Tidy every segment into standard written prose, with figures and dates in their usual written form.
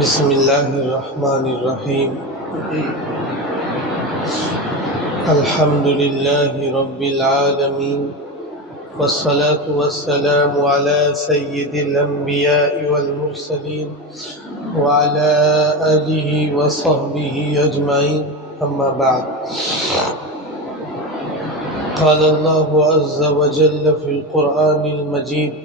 بسم اللہ الرحمن الرحیم الحمد للہ رب العالمین والصلاة والسلام على سید الانبیاء والمرسلین وعلى آلہ وصحبہ اجمعین اما بعد قال اللہ عز وجل فی القرآن المجید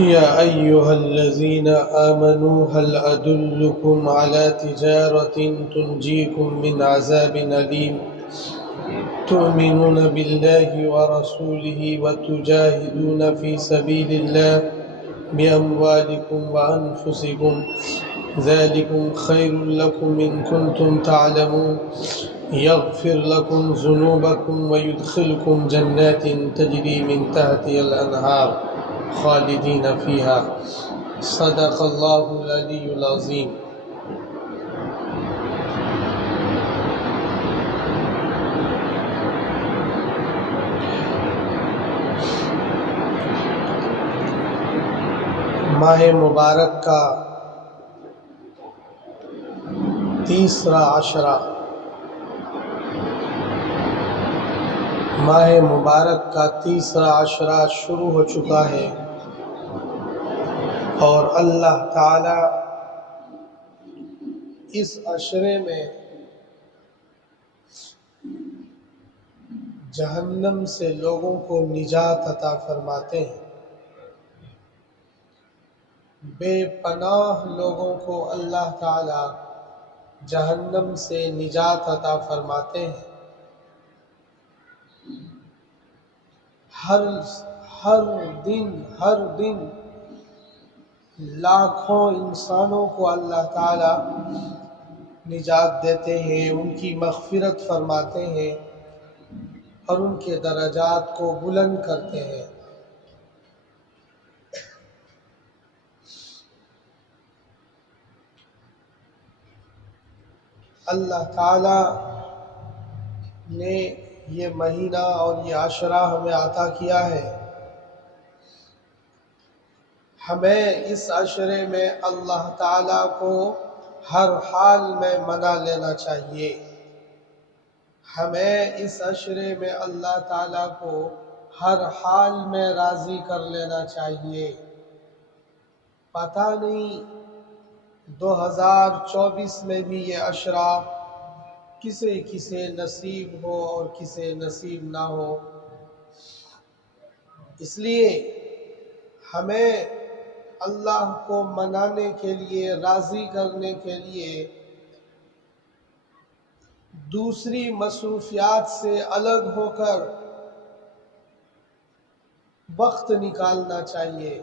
يا أيها الذين آمنوا هل أدلكم على تجارة تنجيكم من عذاب أليم تؤمنون بالله ورسوله وتجاهدون في سبيل الله بأموالكم وأنفسكم ذلكم خير لكم إن كنتم تعلمون يغفر لكم ذنوبكم ويدخلكم جنات تجري من تحتها الأنهار خالدین فیہا صدق اللہ العلی العظیم۔ ماہ مبارک کا تیسرا عشرہ، ماہ مبارک کا تیسرا عشرہ شروع ہو چکا ہے اور اللہ تعالی اس عشرے میں جہنم سے لوگوں کو نجات عطا فرماتے ہیں۔ بے پناہ لوگوں کو اللہ تعالی جہنم سے نجات عطا فرماتے ہیں۔ ہر دن لاکھوں انسانوں کو اللہ تعالی نجات دیتے ہیں، ان کی مغفرت فرماتے ہیں اور ان کے درجات کو بلند کرتے ہیں۔ اللہ تعالی نے یہ مہینہ اور یہ عشرہ ہمیں عطا کیا ہے۔ ہمیں اس عشرے میں اللہ تعالیٰ کو ہر حال میں منا لینا چاہیے۔ ہمیں اس عشرے میں اللہ تعالیٰ کو ہر حال میں راضی کر لینا چاہیے۔ پتہ نہیں 2024 میں بھی یہ عشرہ کسے نصیب ہو اور کسے نصیب نہ ہو، اس لیے ہمیں اللہ کو منانے کے لیے، راضی کرنے کے لیے دوسری مصروفیات سے الگ ہو کر وقت نکالنا چاہیے۔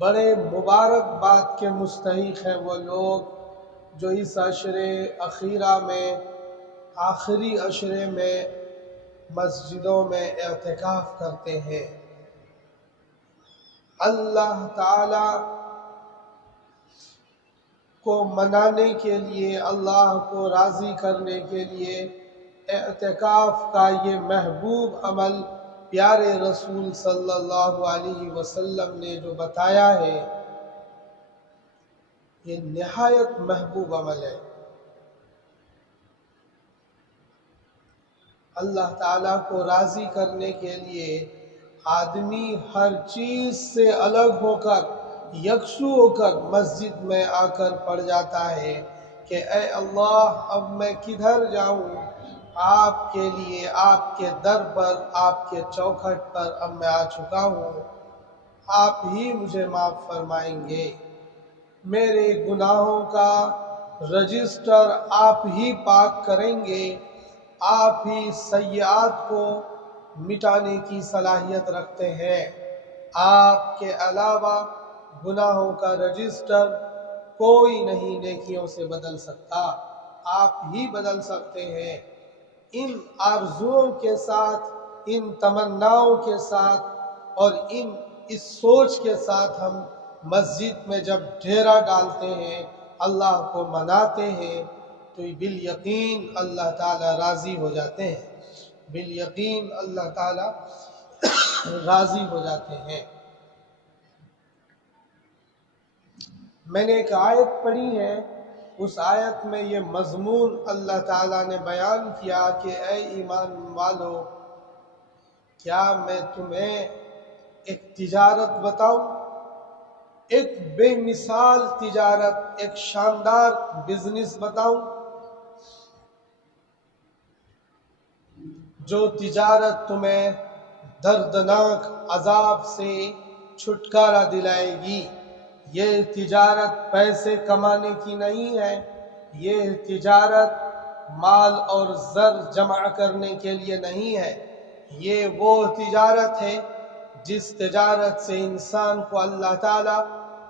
بڑے مبارک بات کے مستحق ہیں وہ لوگ جو اس عشرے اخیرہ میں، آخری عشرے میں مسجدوں میں اعتکاف کرتے ہیں۔ اللہ تعالی کو منانے کے لیے، اللہ کو راضی کرنے کے لیے اعتکاف کا یہ محبوب عمل پیارے رسول صلی اللہ علیہ وسلم نے جو بتایا ہے، یہ نہایت محبوب عمل ہے۔ اللہ تعالیٰ کو راضی کرنے کے لیے آدمی ہر چیز سے الگ ہو کر، یکسو ہو کر مسجد میں آ کر پڑھ جاتا ہے کہ اے اللہ اب میں کدھر جاؤں، آپ کے لیے، آپ کے در پر، آپ کے چوکھٹ پر اب میں آ چکا ہوں، آپ ہی مجھے معاف فرمائیں گے، میرے گناہوں کا رجسٹر آپ ہی پاک کریں گے، آپ ہی سیئات کو مٹانے کی صلاحیت رکھتے ہیں، آپ کے علاوہ گناہوں کا رجسٹر کوئی نہیں نیکیوں سے بدل سکتا، آپ ہی بدل سکتے ہیں۔ ان آرزوؤں کے ساتھ، ان تمناؤں کے ساتھ اور اس سوچ کے ساتھ ہم مسجد میں جب ڈیرا ڈالتے ہیں، اللہ کو مناتے ہیں، تو بالیقین اللہ تعالی راضی ہو جاتے ہیں، بالیقین اللہ تعالی راضی ہو جاتے ہیں۔ میں نے ایک آیت پڑھی ہے، اس آیت میں یہ مضمون اللہ تعالیٰ نے بیان کیا کہ اے ایمان والو، کیا میں تمہیں ایک تجارت بتاؤں، ایک بے مثال تجارت، ایک شاندار بزنس بتاؤں، جو تجارت تمہیں دردناک عذاب سے چھٹکارا دلائے گی۔ یہ تجارت پیسے کمانے کی نہیں ہے، یہ تجارت مال اور زر جمع کرنے کے لیے نہیں ہے، یہ وہ تجارت ہے جس تجارت سے انسان کو اللہ تعالیٰ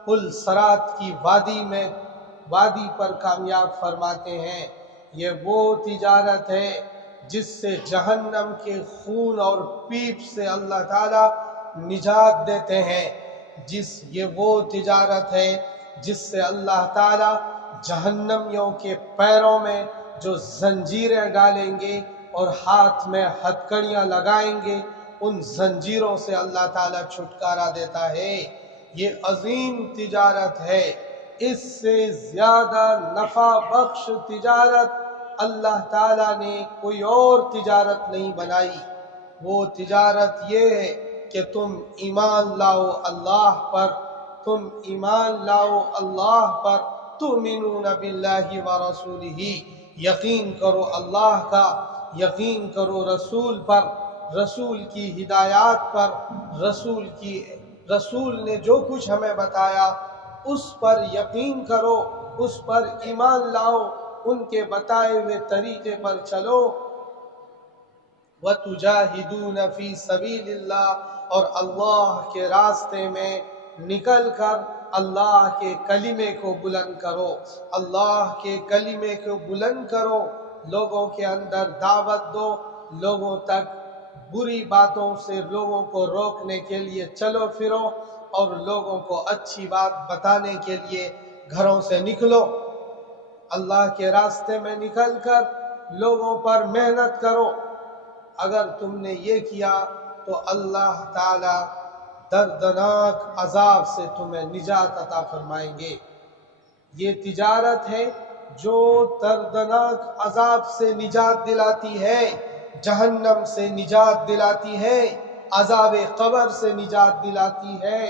پل صراط کی وادی پر کامیاب فرماتے ہیں۔ یہ وہ تجارت ہے جس سے جہنم کے خون اور پیپ سے اللہ تعالیٰ نجات دیتے ہیں، یہ وہ تجارت ہے جس سے اللہ تعالیٰ جہنمیوں کے پیروں میں جو زنجیریں ڈالیں گے اور ہاتھ میں ہتھکڑیاں لگائیں گے، ان زنجیروں سے اللہ تعالیٰ چھٹکارا دیتا ہے۔ یہ عظیم تجارت ہے، اس سے زیادہ نفع بخش تجارت اللہ تعالیٰ نے کوئی اور تجارت نہیں بنائی۔ وہ تجارت یہ ہے کہ تم ایمان لاؤ اللہ پر، تم ایمان لاؤ اللہ پر، تؤمنون باللہ ورسولہ، یقین کرو اللہ کا، یقین کرو رسول پر، رسول کی ہدایات پر، رسول نے جو کچھ ہمیں بتایا اس پر یقین کرو، اس پر ایمان لاؤ، ان کے بتائے ہوئے طریقے پر چلو۔ وَتُجَاهِدُونَ فِي سَبِيلِ اللَّهِ، اور اللہ کے راستے میں نکل کر اللہ کے کلمے کو بلند کرو، اللہ کے کلمے کو بلند کرو، لوگوں کے اندر دعوت دو، لوگوں تک بری باتوں سے لوگوں کو روکنے کے لیے چلو پھرو، اور لوگوں کو اچھی بات بتانے کے لیے گھروں سے نکلو۔ اللہ کے راستے میں نکل کر لوگوں پر محنت کرو۔ اگر تم نے یہ کیا تو اللہ تعالی دردناک عذاب سے تمہیں نجات عطا فرمائیں گے۔ یہ تجارت ہے جو دردناک عذاب سے نجات دلاتی ہے، جہنم سے نجات دلاتی ہے، عذاب قبر سے نجات دلاتی ہے،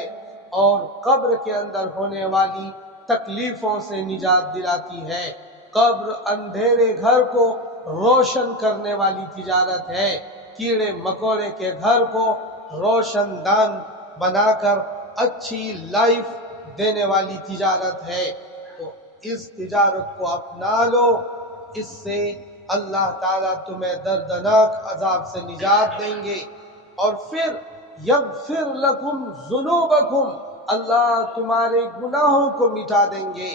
اور قبر کے اندر ہونے والی تکلیفوں سے نجات دلاتی ہے۔ قبر اندھیرے گھر کو روشن کرنے والی تجارت ہے، کیڑے مکوڑے کے گھر کو روشن دان بنا کر اچھی لائف دینے والی تجارت ہے۔ تو اس تجارت کو اپنا لو، اس سے اللہ تعالیٰ تمہیں دردناک عذاب سے نجات دیں گے۔ اور پھر یغفر لکم ذنوبکم، اللہ تمہارے گناہوں کو مٹا دیں گے۔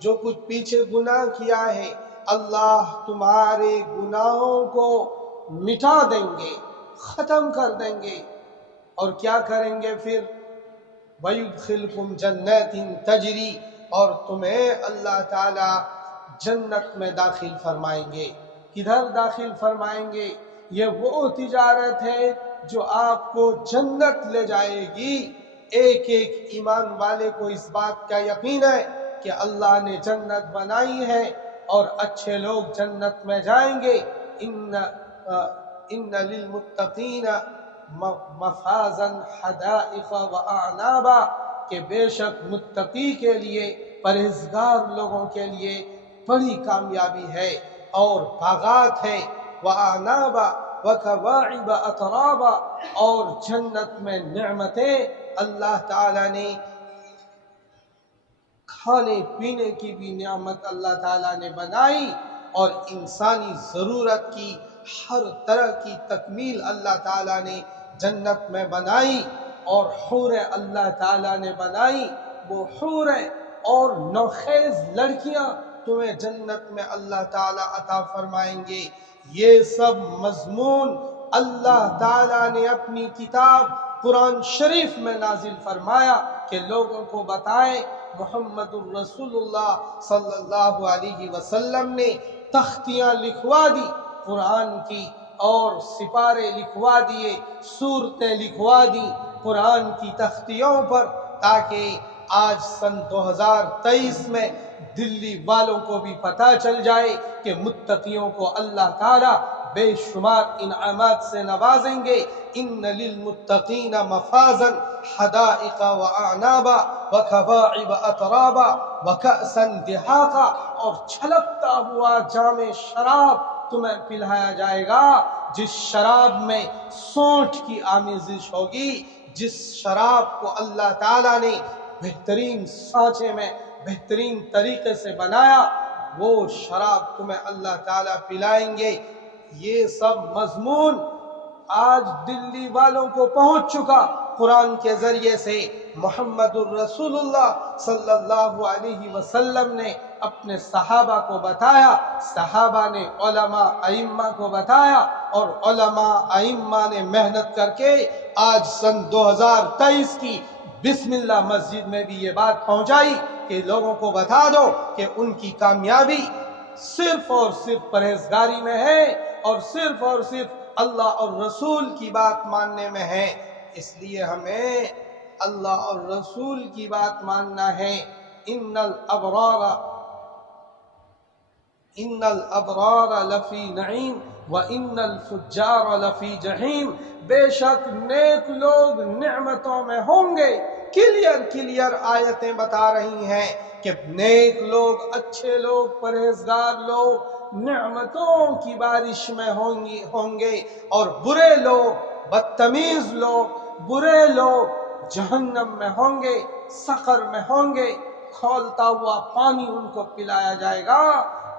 جو کچھ پیچھے گناہ کیا ہے اللہ تمہارے گناہوں کو مٹا دیں گے، ختم کر دیں گے۔ اور کیا کریں گے پھر؟ وَيُدْخِلْكُمْ جَنَّاتٍ تَجْرِي، اور تمہیں اللہ تعالی جنت میں داخل فرمائیں گے۔ کدھر داخل فرمائیں گے؟ یہ وہ تجارت ہے جو آپ کو جنت لے جائے گی۔ ایک ایک ایمان والے کو اس بات کا یقین ہے کہ اللہ نے جنت بنائی ہے اور اچھے لوگ جنت میں جائیں گے۔ ان للمتقین مفازا حدائق واعنابا، کہ بے شک متقی کے لیے، پرہیزگار لوگوں کے لیے بڑی کامیابی ہے اور باغات ہے، واعنابا وکواعب اترابا، اور جنت میں نعمتیں اللہ تعالی نے، کھانے پینے کی بھی نعمت اللہ تعالیٰ نے بنائی، اور انسانی ضرورت کی ہر طرح کی تکمیل اللہ تعالیٰ نے جنت میں بنائی، اور حوریں اللہ تعالیٰ نے بنائی۔ وہ حوریں اور نوخیز لڑکیاں تمہیں جنت میں اللہ تعالیٰ عطا فرمائیں گے۔ یہ سب مضمون اللہ تعالیٰ نے اپنی کتاب قرآن شریف میں نازل فرمایا کہ لوگوں کو بتائے۔ محمد الرسول اللہ صلی اللہ علیہ وسلم نے تختیاں لکھوا دی قرآن کی، اور سپارے لکھوا دیے، سورتیں لکھوا دی قرآن کی تختیوں پر، تاکہ آج سن 2023 میں دلی والوں کو بھی پتہ چل جائے کہ متقیوں کو اللہ تعالی بے شمار انعامات سے نوازیں گے۔ ان للمتقین مفازا حدائق واعنابا وکواعب اترابا وکأسا دہاقا، اور چھلکتا ہوا جام شراب تمہیں پلایا جائے گا، جس شراب میں سونٹھ کی آمیزش ہوگی، جس شراب کو اللہ تعالیٰ نے بہترین سانچے میں بہترین طریقے سے بنایا، وہ شراب تمہیں اللہ تعالیٰ پلائیں گے۔ یہ سب مضمون آج دلی والوں کو پہنچ چکا قرآن کے ذریعے سے۔ محمد الرسول اللہ صلی اللہ علیہ وسلم نے اپنے صحابہ کو بتایا، صحابہ نے علماء ائمہ کو بتایا، اور علماء ائمہ نے محنت کر کے آج سن 2023 کی بسم اللہ مسجد میں بھی یہ بات پہنچائی کہ لوگوں کو بتا دو کہ ان کی کامیابی صرف اور صرف پرہیزگاری میں ہے، اور صرف اللہ اور رسول کی بات ماننے میں ہے۔ اس لیے ہمیں اللہ اور رسول کی بات ماننا ہے۔ ان الابرار لفی نعیم وان الفجار لفی جحیم، بے شک نیک لوگ نعمتوں میں ہوں گے۔ کلیئر آیتیں بتا رہی ہیں کہ نیک لوگ، اچھے لوگ، پرہیزگار لوگ نعمتوں کی بارش میں ہوں گے، اور برے لوگ، بدتمیز لوگ، برے لوگ جہنم میں ہوں گے، سقر میں ہوں گے، کھولتا ہوا پانی ان کو پلایا جائے گا۔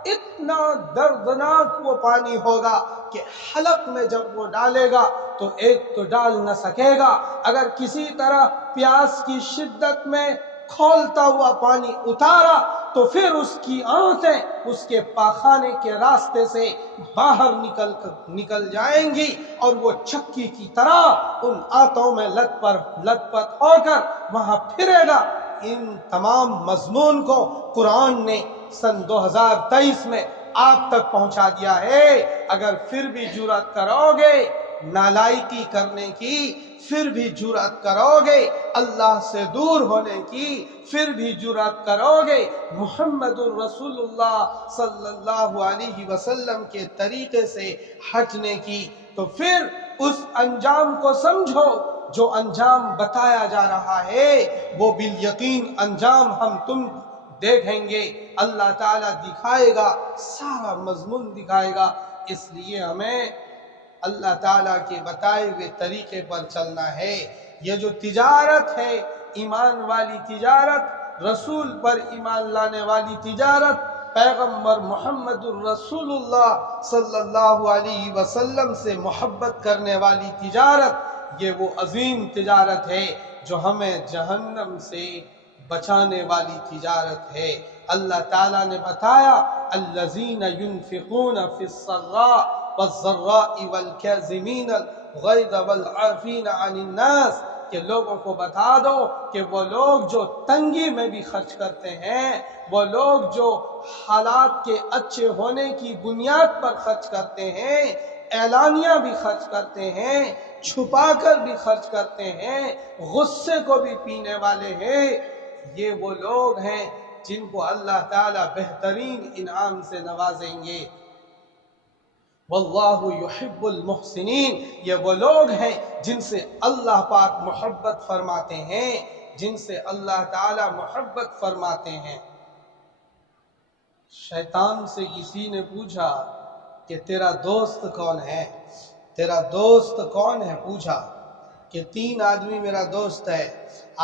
اتنا دردناک وہ پانی ہوگا کہ حلق میں جب وہ ڈالے گا تو ایک تو ڈال نہ سکے گا، اگر کسی طرح پیاس کی شدت میں کھولتا ہوا پانی اتارا تو پھر اس کی آنتیں اس کے پاخانے کے راستے سے باہر نکل جائیں گی، اور وہ چکی کی طرح ان آنتوں میں لت پت ہو کر وہاں پھرے گا۔ ان تمام مضمون کو قرآن نے سن 2023 میں آپ تک پہنچا دیا ہے۔ اگر پھر بھی جرأت کرو گے نالائکی کرنے کی، پھر بھی جرأت کرو گے اللہ سے دور ہونے کی، پھر بھی جرأت کرو گے محمد الرسول اللہ صلی اللہ علیہ وسلم کے طریقے سے ہٹنے کی، تو پھر اس انجام کو سمجھو جو انجام بتایا جا رہا ہے، وہ بالیقین انجام ہم تم دیکھیں گے، اللہ تعالیٰ دکھائے گا، سارا مضمون دکھائے گا۔ اس لیے ہمیں اللہ تعالیٰ کے بتائے ہوئے طریقے پر چلنا ہے۔ یہ جو تجارت ہے، ایمان والی تجارت، رسول پر ایمان لانے والی تجارت، پیغمبر محمد الرسول اللہ صلی اللہ علیہ وسلم سے محبت کرنے والی تجارت، یہ وہ عظیم تجارت ہے جو ہمیں جہنم سے بچانے والی تجارت ہے۔ اللہ تعالیٰ نے بتایا الذین ينفقون فی السراء والضراء والکاظمین الغیظ والعافین عن الناس، کہ لوگوں کو بتا دو کہ وہ لوگ جو تنگی میں بھی خرچ کرتے ہیں، وہ لوگ جو حالات کے اچھے ہونے کی بنیاد پر خرچ کرتے ہیں، اعلانیہ بھی خرچ کرتے ہیں، چھپا کر بھی خرچ کرتے ہیں، غصے کو بھی پینے والے ہیں، یہ وہ لوگ ہیں جن کو اللہ تعالیٰ بہترین انعام سے نوازیں گے۔ واللہ یحب المحسنین، یہ وہ لوگ ہیں جن سے اللہ پاک محبت فرماتے ہیں، جن سے اللہ تعالیٰ محبت فرماتے ہیں۔ شیطان سے کسی نے پوچھا کہ تیرا دوست کون ہے؟ تیرا دوست کون ہے؟ پوچھا کہ 3 آدمی میرا دوست ہے۔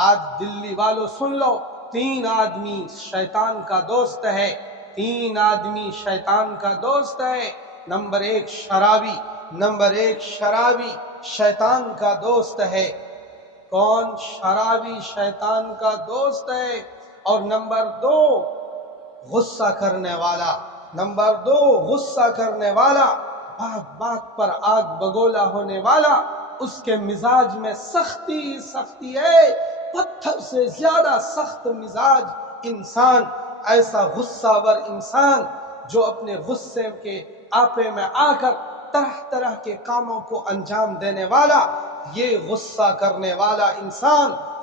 آج دلی والوں سن لو، 3 آدمی شیطان کا دوست ہے، 3 آدمی شیطان کا دوست ہے۔ نمبر 1 شرابی، نمبر 1 شرابی شیطان کا دوست ہے۔ کون؟ شرابی شیطان کا دوست ہے۔ اور نمبر 2 غصہ کرنے والا، نمبر 2 غصہ کرنے والا، بات بات پر آگ بگولا ہونے والا، اس کے مزاج میں سختی ہے، پتھر سے زیادہ سخت مزاج انسان، ایسا غصہ ور انسان جو اپنے غصے کے آپے میں آ کر طرح طرح کے کاموں کو انجام دینے والا، یہ غصہ کرنے والا انسان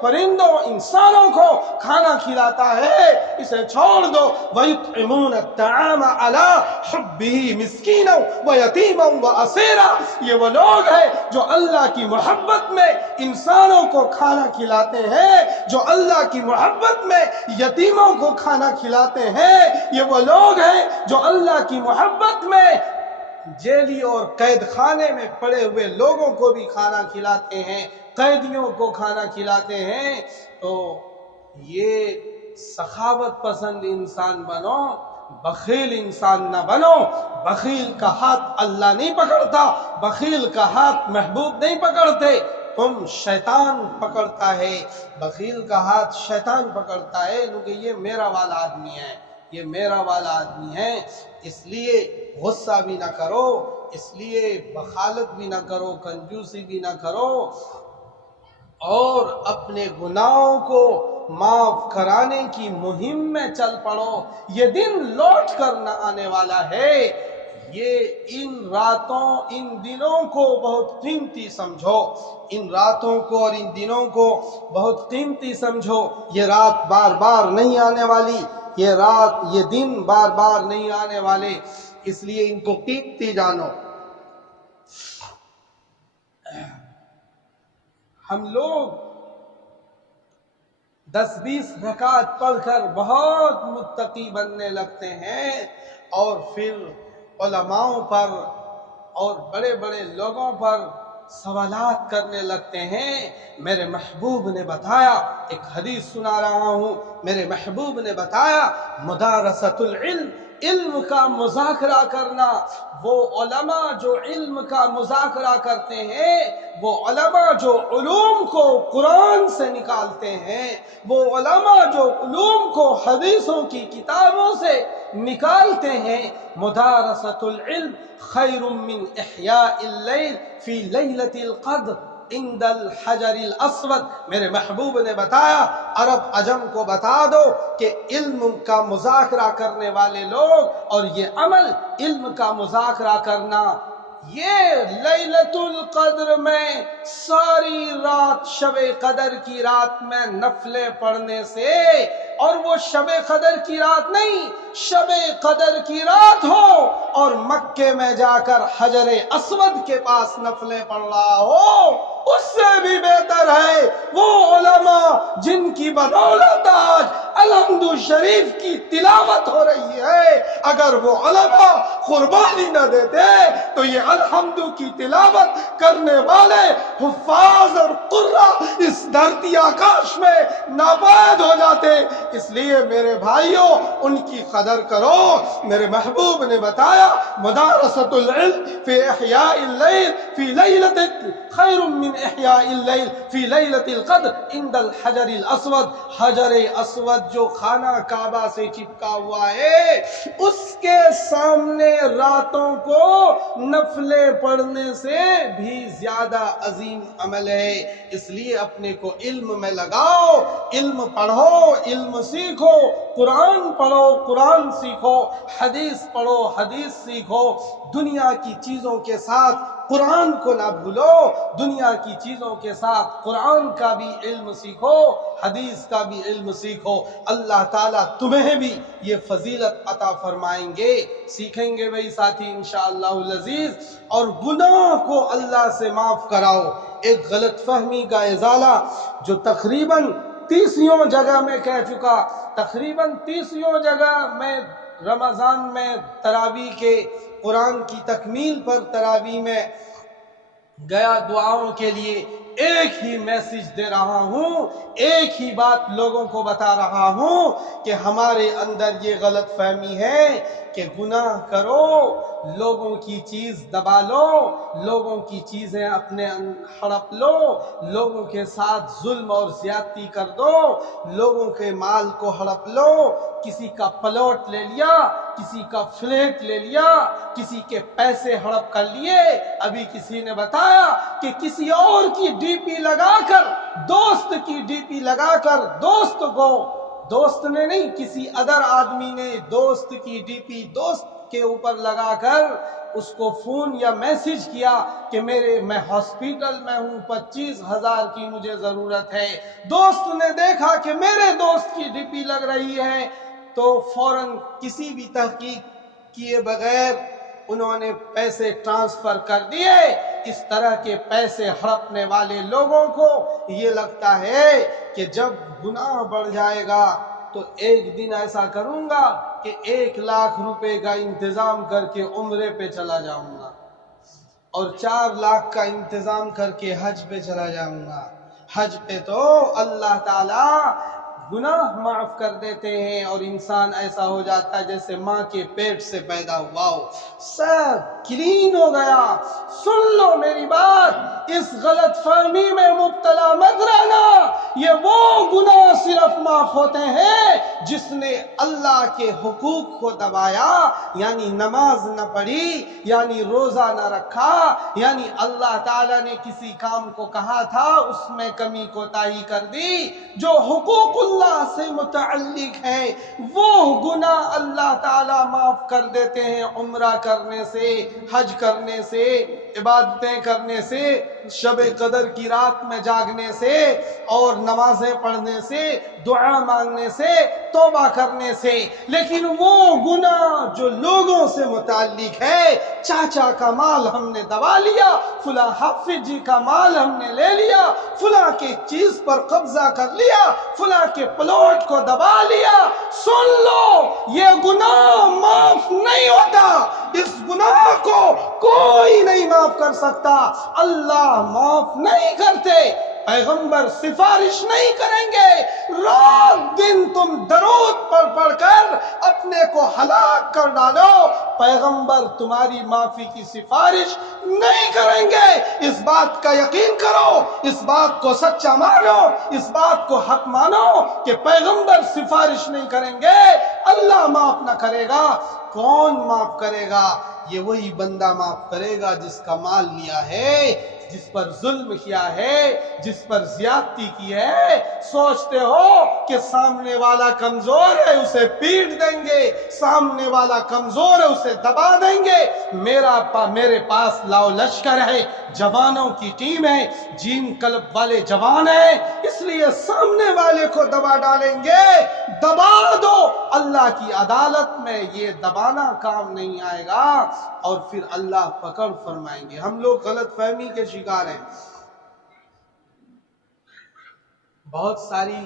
پرندوں انسانوں کو کھانا کھلاتا ہے، اسے چھوڑ دو۔ وَيُطْعِمُونَ الطَّعَامَ عَلَىٰ حُبِّهِ مِسْكِينًا وَيَتِيمًا وَأَسِيرًا، یہ وہ لوگ ہیں جو اللہ کی محبت میں انسانوں کو کھانا کھلاتے ہیں، جو اللہ کی محبت میں یتیموں کو کھانا کھلاتے ہیں، یہ وہ لوگ ہیں جو اللہ کی محبت میں جیلی اور قید خانے میں پڑے ہوئے لوگوں کو بھی کھانا کھلاتے ہیں، قیدیوں کو کھانا کھلاتے ہیں۔ تو یہ سخاوت پسند انسان بنو، بخیل انسان نہ بنو۔ بخیل کا ہاتھ اللہ نہیں پکڑتا، بخیل کا ہاتھ محبوب نہیں پکڑتے، تم شیطان پکڑتا ہے، بخیل کا ہاتھ شیطان پکڑتا ہے، کیونکہ یہ میرا والا آدمی ہے، یہ میرا والا آدمی ہے۔ اس لیے غصہ بھی نہ کرو، اس لیے بخالت بھی نہ کرو، کنجوسی بھی نہ کرو، اور اپنے گناہوں کو معاف کرانے کی مہم میں چل پڑو۔ یہ دن لوٹ کر نہ آنے والا ہے، یہ ان راتوں ان دنوں کو بہت قیمتی سمجھو، ان راتوں کو اور ان دنوں کو بہت قیمتی سمجھو۔ یہ رات بار بار نہیں آنے والی، یہ رات یہ دن بار بار نہیں آنے والے، اس لیے ان کو قیمتی جانو۔ ہم لوگ 10-20 رکعت پڑھ کر بہت متقی بننے لگتے ہیں، اور پھر علماؤں پر اور بڑے بڑے لوگوں پر سوالات کرنے لگتے ہیں۔ میرے محبوب نے بتایا، ایک حدیث سنا رہا ہوں، میرے محبوب نے بتایا، مدارسۃ العلم، علم کا مذاکرہ کرنا۔ وہ علماء جو علم کا مذاکرہ کرتے ہیں، وہ علماء جو علوم کو قرآن سے نکالتے ہیں، وہ علماء جو علوم کو حدیثوں کی کتابوں سے نکالتے ہیں، مدارسۃ العلم خیر من احیاء اللیل فی لیلۃ القدر عند الحجر الاسود۔ میرے محبوب نے بتایا، عرب عجم کو بتا دو کہ علم کا مذاکرہ کرنے والے لوگ اور یہ عمل، علم کا مذاکرہ کرنا، یہ لیلۃ القدر میں ساری رات، شب قدر کی رات میں نفلیں پڑھنے سے، اور وہ شب قدر کی رات نہیں، شب قدر کی رات ہو اور مکے میں جا کر حجر اسود کے پاس نفلیں پڑھ رہا ہو، اس سے بھی بہتر ہے۔ وہ علماء جن کی بدولت آج الحمد شریف کی تلاوت ہو رہی ہے، اگر وہ علماء قربانی نہ دیتے تو یہ الحمد کی تلاوت کرنے والے حفاظ اور قراء اس دھرتی آکاش میں ناپید ہو جاتے۔ اس لیے میرے بھائیوں، ان کی قدر کرو۔ میرے محبوب نے بتایا، مدارسۃ العلم فی احیاء اللیل فی لیلۃ خیر من احیاء اللیل فی لیلۃ القدر عند الحجر الاسود۔ حجر اسود جو خانہ کعبہ سے چپکا ہوا ہے، اس کے سامنے راتوں کو نفلیں پڑھنے سے بھی زیادہ عظیم عمل ہے۔ اس لیے اپنے کو علم میں لگاؤ، علم پڑھو، علم سیکھو، قرآن پڑھو، قرآن سیکھو، حدیث پڑھو، حدیث سیکھو۔ دنیا کی چیزوں کے ساتھ قرآن کو نہ بھولو، دنیا کی چیزوں کے ساتھ قرآن کا بھی علم سیکھو، حدیث کا بھی علم سیکھو۔ اللہ تعالیٰ تمہیں بھی یہ فضیلت عطا فرمائیں گے۔ سیکھیں گے بھائی ساتھی انشاءاللہ العزیز، اور گناہ کو اللہ سے معاف کراؤ۔ ایک غلط فہمی کا ازالہ جو تقریباً 30 جگہ میں کہہ چکا، تقریباً 30 جگہ میں رمضان میں تراویح کے قرآن کی تکمیل پر تراویح میں گیا دعاؤں کے لیے، ایک ہی میسج دے رہا ہوں، ایک ہی بات لوگوں کو بتا رہا ہوں کہ ہمارے اندر یہ غلط فہمی ہے کہ گناہ کرو، لوگوں کی چیز دبا لو، لوگوں کی چیزیں اپنے ہڑپ لو، لوگوں کے ساتھ ظلم اور زیادتی کر دو، لوگوں کے مال کو ہڑپ لو، کسی کا پلاٹ لے لیا، کسی کا فلیٹ لے لیا، کسی کے پیسے ہڑپ کر لیے۔ ابھی کسی نے بتایا کہ کسی اور کی ڈی پی لگا کر، دوست کی ڈی پی لگا کر، دوست نے نہیں، کسی ادر آدمی نے دوست کی ڈی پی، دوست کے اوپر لگا کر اس کو فون یا میسج کیا کہ میں ہاسپٹل میں ہوں، 25,000 کی مجھے ضرورت ہے۔ دوست نے دیکھا کہ میرے دوست کی ڈی پی لگ رہی ہے تو فوراً کسی بھی تحقیق کیے بغیر انہوں نے پیسے ٹرانسفر کر دیے۔ اس طرح کے پیسے ہڑپنے والے لوگوں کو یہ لگتا ہے کہ جب گناہ بڑھ جائے گا تو ایک دن ایسا کروں گا کہ 1,00,000 روپے کا انتظام کر کے عمرے پہ چلا جاؤں گا اور 4,00,000 کا انتظام کر کے حج پہ چلا جاؤں گا۔ حج پہ تو اللہ تعالیٰ گناہ معاف کر دیتے ہیں اور انسان ایسا ہو جاتا ہے جیسے ماں کے پیٹ سے پیدا ہوا ہو، سب کلین ہو گیا۔ سن لو میری بات، اس غلط فہمی میں مبتلا مت رہنا۔ یہ وہ گناہ صرف معاف ہوتے ہیں جس نے اللہ کے حقوق کو دبایا، یعنی نماز نہ پڑھی، یعنی روزہ نہ رکھا، یعنی اللہ تعالیٰ نے کسی کام کو کہا تھا اس میں کمی کوتاہی کر دی۔ جو حقوق اللہ سے متعلق ہے وہ گناہ اللہ تعالیٰ معاف کر دیتے ہیں، عمرہ کرنے سے، حج کرنے سے، عبادتیں کرنے سے، شب قدر کی رات میں جاگنے سے اور نمازیں پڑھنے سے، دعا مانگنے سے، توبہ کرنے سے۔ لیکن وہ گناہ جو لوگوں سے متعلق ہے، چاچا کا مال ہم نے دبا لیا، فلاں حافظ جی کا مال ہم نے لے لیا، فلاں کی چیز پر قبضہ کر لیا، فلاں کے پلاٹ کو دبا لیا، سن لو یہ گناہ معاف نہیں ہوتا۔ اس گناہ کو کوئی نہیں معاف کر سکتا، اللہ معاف نہیں کرتے، پیغمبر سفارش نہیں کریں گے۔ رات دن تم درود پڑھ کر اپنے کو ہلاک کر ڈالو، پیغمبر تمہاری معافی کی سفارش نہیں کریں گے۔ اس بات کا یقین کرو، اس بات کو سچا مانو، اس بات کو حق مانو کہ پیغمبر سفارش نہیں کریں گے، اللہ معاف نہ کرے گا۔ کون معاف کرے گا؟ یہ وہی بندہ معاف کرے گا جس کا مال لیا ہے، جس پر ظلم کیا ہے، جس پر زیادتی کی ہے۔ سوچتے ہو کہ سامنے والا کمزور ہے اسے پیٹ دیں گے، سامنے والا کمزور ہے اسے دبا دیں گے۔ میرے پاس لاؤ لشکر ہے، جوانوں کی ٹیم ہے، جین کلب والے جوان ہیں، اس لیے سامنے والے کو دبا ڈالیں گے۔ دبا دو، اللہ کی عدالت میں یہ دبانا کام نہیں آئے گا اور پھر اللہ پکڑ فرمائیں گے۔ ہم لوگ غلط فہمی کے شکار ہیں۔ بہت ساری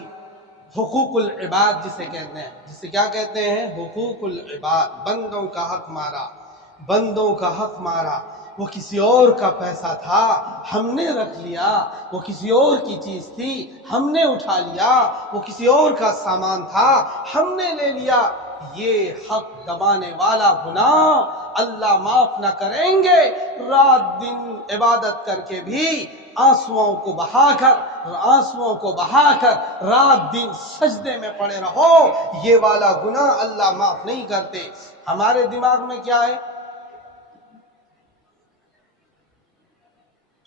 حقوق العباد جسے کہتے ہیں، جسے کیا کہتے ہیں؟ حقوق العباد، بندوں کا حق مارا، بندوں کا حق مارا۔ وہ کسی اور کا پیسہ تھا، ہم نے رکھ لیا، وہ کسی اور کی چیز تھی، ہم نے اٹھا لیا، وہ کسی اور کا سامان تھا، ہم نے لے لیا۔ یہ حق دبانے والا گناہ اللہ معاف نہ کریں گے۔ رات دن عبادت کر کے بھی آنسوؤں کو بہا کر رات دن سجدے میں پڑے رہو، یہ والا گناہ اللہ معاف نہیں کرتے۔ ہمارے دماغ میں کیا ہے؟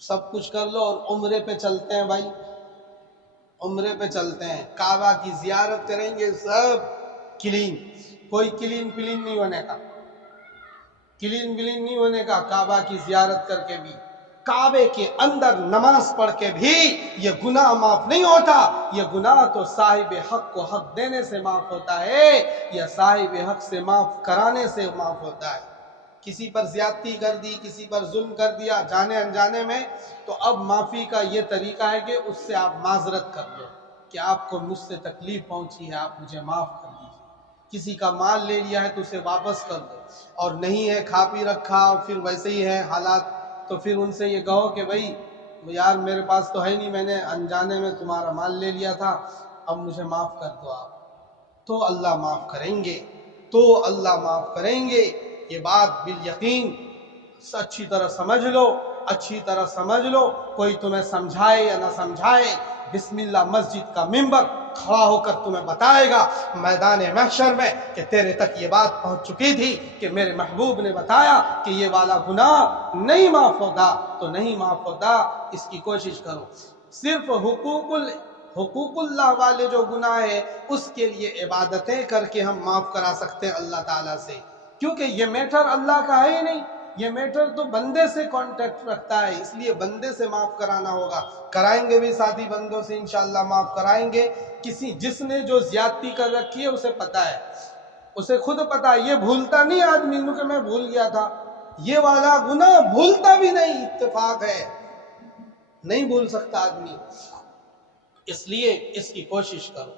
سب کچھ کر لو اور عمرے پہ چلتے ہیں بھائی، عمرے پہ چلتے ہیں، کعبہ کی زیارت کریں گے، سب کلین، کوئی کلین پلین نہیں ہونے کا، کلین بلین نہیں ہونے کا۔ کعبہ کی زیارت کر کے بھی، کعبے کے اندر نماز پڑھ کے بھی یہ گناہ معاف نہیں ہوتا۔ یہ گناہ تو صاحب حق کو حق دینے سے معاف ہوتا ہے یا صاحب حق سے معاف کرانے سے معاف ہوتا ہے۔ کسی پر زیادتی کر دی، کسی پر ظلم کر دیا جانے انجانے میں، تو اب معافی کا یہ طریقہ ہے کہ اس سے آپ معذرت کر لو کہ آپ کو مجھ سے تکلیف پہنچی ہے، آپ مجھے معاف کر دیجیے۔ کسی کا مال لے لیا ہے تو اسے واپس کر دو، اور نہیں ہے کھا پی رکھا اور پھر ویسے ہی ہے حالات، تو پھر ان سے یہ کہو کہ بھائی یار میرے پاس تو ہے نہیں، میں نے انجانے میں تمہارا مال لے لیا تھا، اب مجھے معاف کر دو آپ، تو اللہ معاف کریں گے، تو اللہ معاف کریں گے۔ یہ بات بالیقین اچھی طرح سمجھ لو، اچھی طرح سمجھ لو، کوئی تمہیں سمجھائے یا نہ سمجھائے، بسم اللہ مسجد کا ممبر کھڑا ہو کر تمہیں بتائے گا میدان محشر میں کہ تیرے تک یہ بات پہنچ چکی تھی کہ میرے محبوب نے بتایا کہ یہ والا گناہ نہیں معاف ہوگا، تو نہیں معاف ہوتا۔ اس کی کوشش کرو۔ صرف حقوق اللہ والے جو گناہ ہے اس کے لیے عبادتیں کر کے ہم معاف کرا سکتے ہیں اللہ تعالیٰ سے، کیونکہ یہ میٹر اللہ کا ہے ہی نہیں، یہ میٹر تو بندے سے کانٹیکٹ رکھتا ہے، اس لیے بندے سے معاف کرانا ہوگا۔ کرائیں گے بھی ساتھی بندوں سے انشاءاللہ معاف کرائیں گے۔ جس نے جو زیادتی کر رکھی ہے اسے پتا ہے، اسے خود پتا ہے، یہ بھولتا نہیں آدمی کہ میں بھول گیا تھا، یہ والا گناہ بھولتا بھی نہیں، اتفاق ہے، نہیں بھول سکتا آدمی، اس لیے اس کی کوشش کرو۔